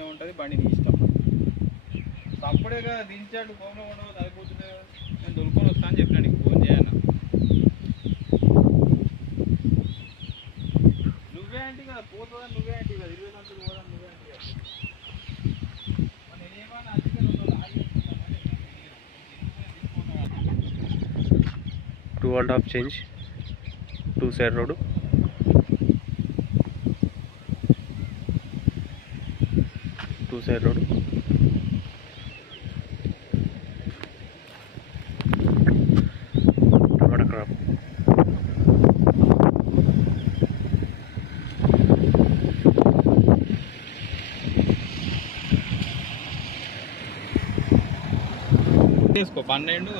ఉంటుంది బండి నీ ఇష్టం. అప్పుడే కదా దించాడు ఫోన్లో ఉండవు అయిపోతుంది. నేను దొరుకుని వస్తా అని చెప్పినా నీకు ఫోన్ చేయను. నువ్వే అంటే కదా పోతుందని నువ్వే అంటే కదా 20 గంటలు పోదని నువ్వే అంటే కదా. నేనేమన్నా అందుకే 2.5 change 2 side road. Side road. Tomato crop. తీసుకో 12